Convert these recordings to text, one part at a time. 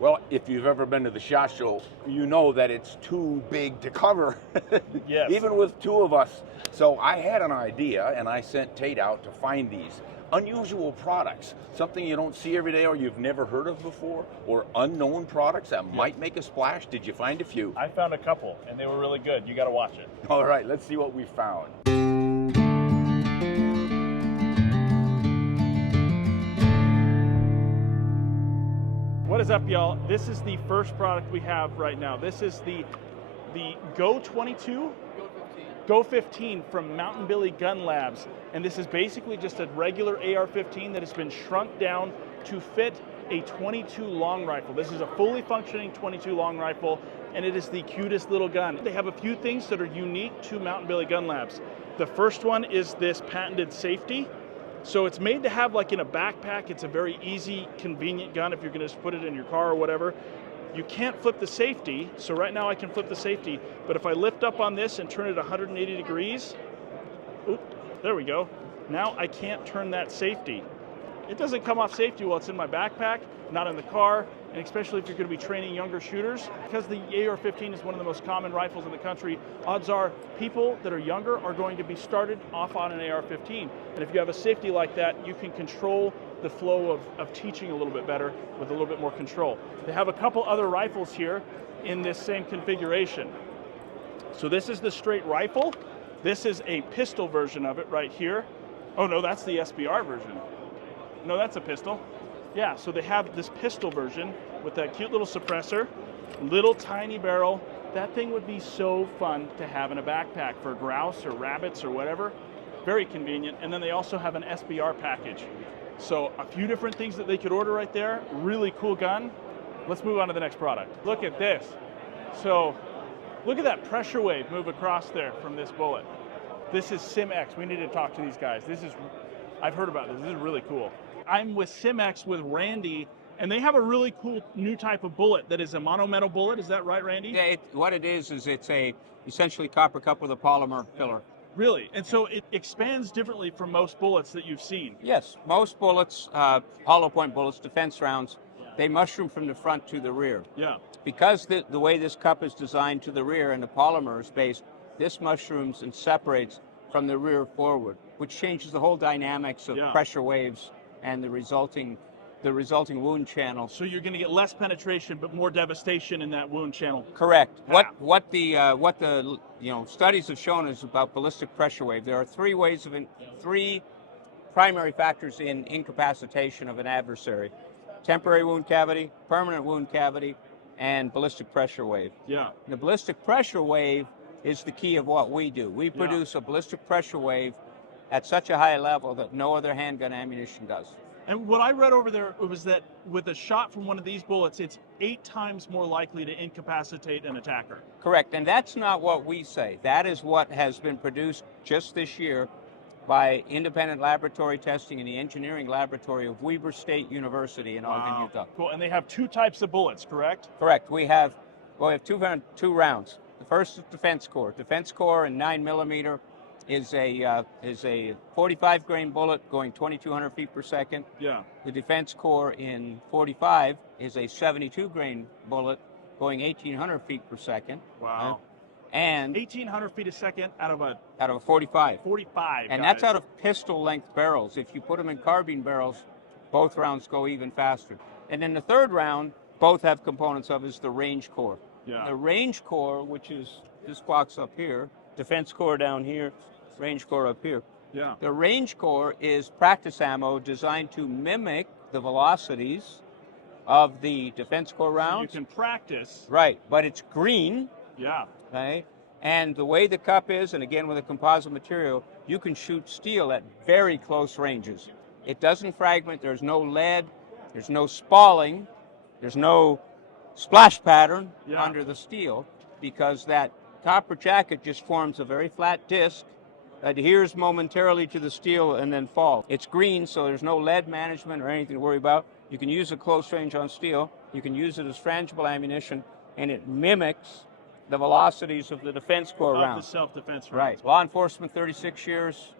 Well, if you've ever been to the SHOT Show, you know that it's too big to cover, Yes. even with two of us. So I had an idea, and I sent Tate out to find these unusual products, something you don't see every day or you've never heard of before, or unknown products that might make a splash. Did you find a few? I found a couple, and they were really good. You got to watch it. All right, let's see what we found. What is up, y'all? This is the first product we have right now. This is the Go 22? Go 15 from Mountain Billy Gun Labs. And this is basically just a regular AR-15 that has been shrunk down to fit a 22 long rifle. This is a fully functioning 22 long rifle, and it is the cutest little gun. They have a few things that are unique to Mountain Billy Gun Labs. The first one is this patented safety. So it's made to have like in a backpack. It's a very easy, convenient gun if you're gonna just put it in your car or whatever. You can't flip the safety, so right now I can flip the safety, but if I lift up on this and turn it 180 degrees, oop, there we go. Now I can't turn that safety. It doesn't come off safety while it's in my backpack, not in the car, and especially if you're going to be training younger shooters. Because the AR-15 is one of the most common rifles in the country, odds are people that are younger are going to be started off on an AR-15. And if you have a safety like that, you can control the flow of teaching a little bit better with a little bit more control. They have a couple other rifles here in this same configuration. So this is the straight rifle. This is a pistol version of it right here. Oh no, that's the SBR version. No, that's a pistol. Yeah, so they have this pistol version with that cute little suppressor, little tiny barrel. That thing would be so fun to have in a backpack for grouse or rabbits or whatever. Very convenient. And then they also have an SBR package. So a few different things that they could order right there. Really cool gun. Let's move on to the next product. Look at this. So look at that pressure wave move across there from this bullet. This is Simx. We need to talk to these guys. I've heard about this. This is really cool. I'm with Simx with Randy, and they have a really cool new type of bullet that is a monometal bullet. Is that right, Randy? Yeah, what it is it's a essentially copper cup with a polymer filler. Really? And so it expands differently from most bullets that you've seen. Yes, most bullets, hollow point bullets, defense rounds, they mushroom from the front to the rear. Yeah. Because the way this cup is designed to the rear and the polymer is based, this mushrooms and separates from the rear forward, which changes the whole dynamics of pressure waves and the resulting wound channel. So you're going to get less penetration, but more devastation in that wound channel. Correct. What the studies have shown is about ballistic pressure wave. There are three primary factors in incapacitation of an adversary: temporary wound cavity, permanent wound cavity, and ballistic pressure wave. Yeah. The ballistic pressure wave is the key of what we do. We produce a ballistic pressure wave at such a high level that no other handgun ammunition does. And what I read over there was that with a shot from one of these bullets, it's 8 times more likely to incapacitate an attacker. Correct, and that's not what we say. That is what has been produced just this year by independent laboratory testing in the engineering laboratory of Weber State University in Ogden, Utah. Cool, and they have 2 types of bullets, correct? Correct. We have two rounds. The first is Defense Core. Defense Core in 9mm is a 45 grain bullet going 2,200 feet per second. Yeah. The Defense Core in 45 is a 72 grain bullet going 1,800 feet per second. Wow. And 1,800 feet a second out of a 45. 45. And guys. that's out of pistol length barrels. If you put them in carbine barrels, both rounds go even faster. And then the third round, both have components of, is the range core. Yeah. The range core, which is this box up here, Defense Core down here, range core up here. Yeah. The range core is practice ammo designed to mimic the velocities of the Defense Core rounds. So you can practice. Right, but it's green. Yeah. Okay? And the way the cup is, and again with a composite material, you can shoot steel at very close ranges. It doesn't fragment, there's no lead, there's no spalling, there's no splash pattern under the steel, because that copper jacket just forms a very flat disc, adheres momentarily to the steel, and then falls. It's green, so there's no lead management or anything to worry about. You can use a close range on steel. You can use it as frangible ammunition, and it mimics the velocities of the Defense Core rounds. The self-defense rounds. Right. Law enforcement, 36 years.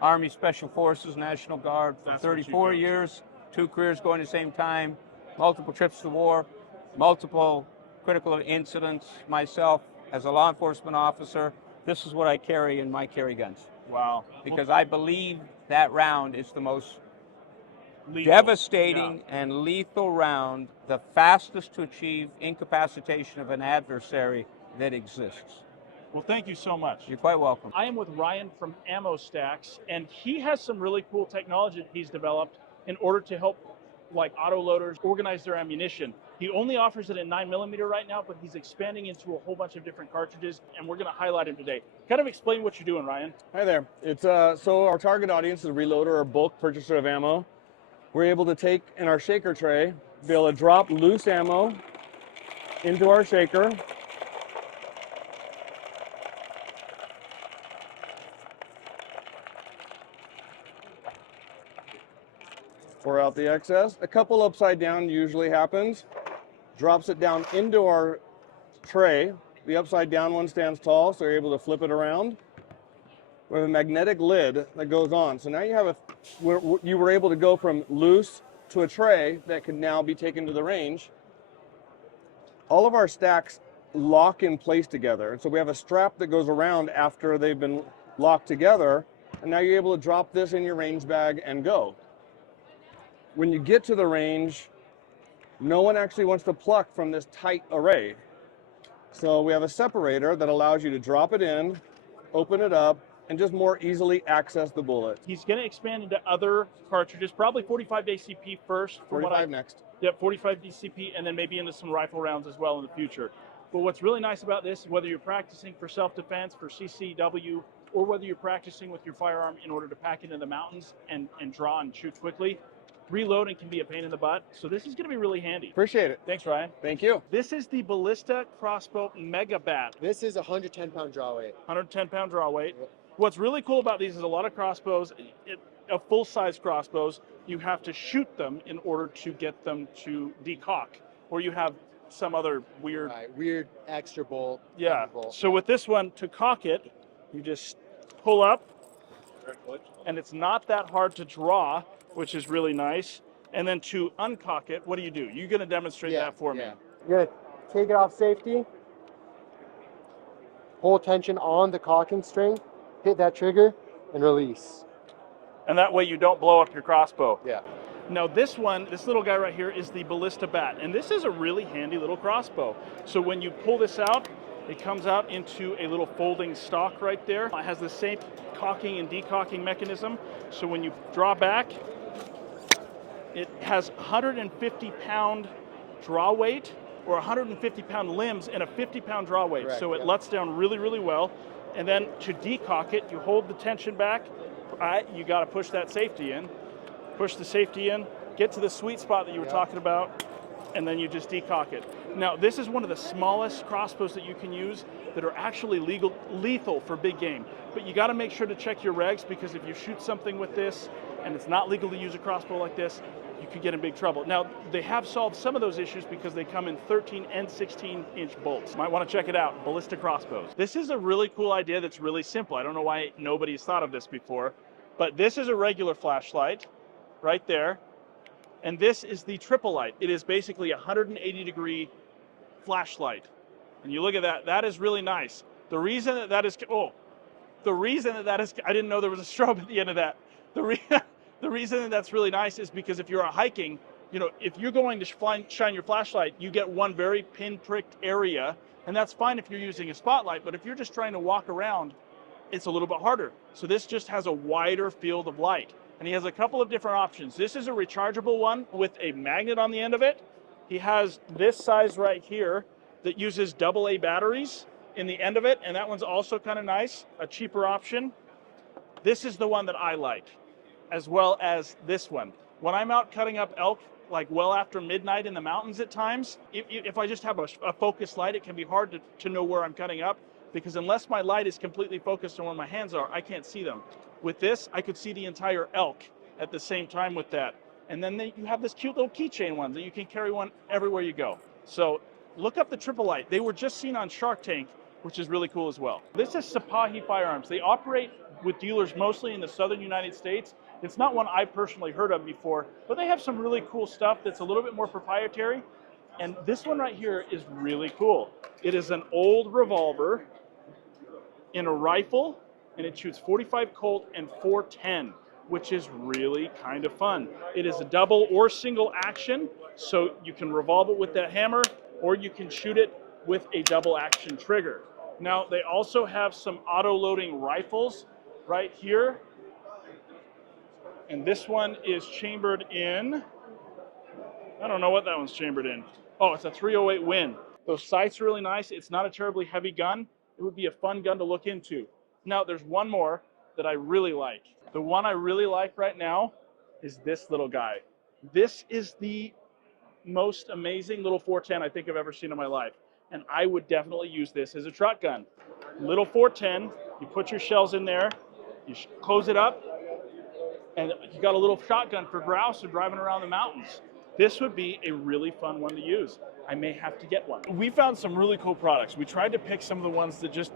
Army Special Forces, National Guard for 34 years. 2 careers going at the same time. Multiple trips to war. multiple critical incidents myself as a law enforcement officer. This is what I carry in my carry guns. Wow. Because I believe that round is the most Lethal. devastating and lethal round, the fastest to achieve incapacitation of an adversary that exists. Well, thank you so much. You're quite welcome. I am with Ryan from Ammo Stacks, and he has some really cool technology that he's developed in order to help like autoloaders organize their ammunition. He only offers it in 9mm right now, but he's expanding into a whole bunch of different cartridges, and we're going to highlight him today. Kind of explain what you're doing, Ryan. Hi there. It's so our target audience is a reloader or bulk purchaser of ammo. We're able to take in our shaker tray, be able to drop loose ammo into our shaker. Pour out the excess. A couple upside down usually happens. Drops it down into our tray. The upside down one stands tall, so you're able to flip it around. We have a magnetic lid that goes on. So now you have you were able to go from loose to a tray that can now be taken to the range. All of our stacks lock in place together. And so we have a strap that goes around after they've been locked together. And now you're able to drop this in your range bag and go. When you get to the range, no one actually wants to pluck from this tight array. So we have a separator that allows you to drop it in, open it up, and just more easily access the bullet. He's going to expand into other cartridges, probably 45 DCP first. 45 next. Yep, 45 DCP, and then maybe into some rifle rounds as well in the future. But what's really nice about this, whether you're practicing for self-defense, for CCW, or whether you're practicing with your firearm in order to pack into the mountains and draw and shoot quickly, reloading can be a pain in the butt. So this is going to be really handy. Appreciate it. Thanks, Ryan. Thank you. This is the Ballista Crossbow Mega Bat. This is a 110-pound draw weight. 110-pound draw weight. What's really cool about these is a lot of crossbows, full-size crossbows, you have to shoot them in order to get them to decock, or you have some other weird... Right, weird extra bolt. Yeah, bolt. so with this one, to cock it, you just pull up, and it's not that hard to draw, which is really nice. And then to uncock it, what do? You're going to demonstrate that for me. You're going to take it off safety, hold tension on the cocking string, hit that trigger, and release. And that way you don't blow up your crossbow. Yeah. Now this little guy right here is the Ballista Bat, and this is a really handy little crossbow. So when you pull this out, it comes out into a little folding stock right there. It has the same cocking and decocking mechanism. So when you draw back, it has 150-pound draw weight or 150-pound limbs and a 50-pound draw weight. Correct, so it lets down really, really well. And then to decock it, you hold the tension back. You got to push that safety in. Push the safety in, get to the sweet spot that you were talking about, and then you just decock it. Now, this is one of the smallest crossbows that you can use that are actually lethal for big game. But you got to make sure to check your regs, because if you shoot something with this and it's not legal to use a crossbow like this, you could get in big trouble. Now, they have solved some of those issues because they come in 13 and 16-inch bolts. You might want to check it out, Ballista Crossbows. This is a really cool idea that's really simple. I don't know why nobody's thought of this before, but this is a regular flashlight right there, and this is the triple light. It is basically a 180-degree flashlight, and you look at that. That is really nice. The reason that that is, I didn't know there was a strobe at the end of that. The reason that that's really nice is because if you're hiking, if you're going to shine your flashlight, you get one very pin-pricked area, and that's fine if you're using a spotlight. But if you're just trying to walk around, it's a little bit harder. So this just has a wider field of light. And he has a couple of different options. This is a rechargeable one with a magnet on the end of it. He has this size right here that uses AA batteries in the end of it, and that one's also kind of nice, a cheaper option. This is the one that I like, as well as this one. When I'm out cutting up elk, like well after midnight in the mountains at times, if I just have a focused light, it can be hard to know where I'm cutting up, because unless my light is completely focused on where my hands are, I can't see them. With this, I could see the entire elk at the same time with that. And then you have this cute little keychain one that you can carry one everywhere you go. So look up the triple light. They were just seen on Shark Tank, which is really cool as well. This is Sepahi Firearms. They operate with dealers mostly in the southern United States. It's not one I've personally heard of before, but they have some really cool stuff that's a little bit more proprietary. And this one right here is really cool. It is an old revolver in a rifle, and it shoots 45 Colt and 410, which is really kind of fun. It is a double or single action, so you can revolve it with that hammer, or you can shoot it with a double action trigger. Now, they also have some auto-loading rifles right here. And this one is chambered in, I don't know what that one's chambered in. Oh, it's a 308 Win. Those sights are really nice. It's not a terribly heavy gun. It would be a fun gun to look into. Now, there's one more that I really like. The one I really like right now is this little guy. This is the most amazing little 410 I think I've ever seen in my life. And I would definitely use this as a truck gun. Little 410, you put your shells in there, you close it up, and you got a little shotgun for grouse or driving around the mountains. This would be a really fun one to use. I may have to get one. We found some really cool products. We tried to pick some of the ones that just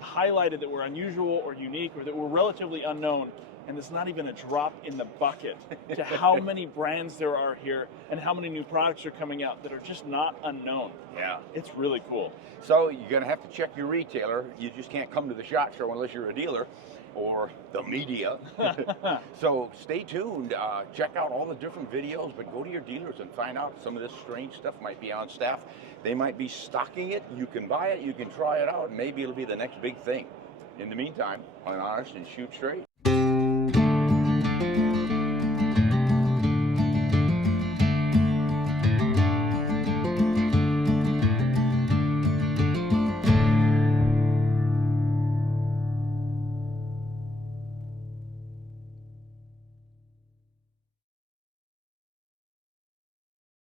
highlighted that were unusual or unique or that were relatively unknown, and it's not even a drop in the bucket to how many brands there are here and how many new products are coming out that are just not unknown. Yeah. It's really cool. So you're going to have to check your retailer. You just can't come to the SHOT Show unless you're a dealer or the media. So stay tuned. Check out all the different videos, but go to your dealers and find out some of this strange stuff might be on staff. They might be stocking it. You can buy it. You can try it out. Maybe it'll be the next big thing. In the meantime, hunt honest and shoot straight.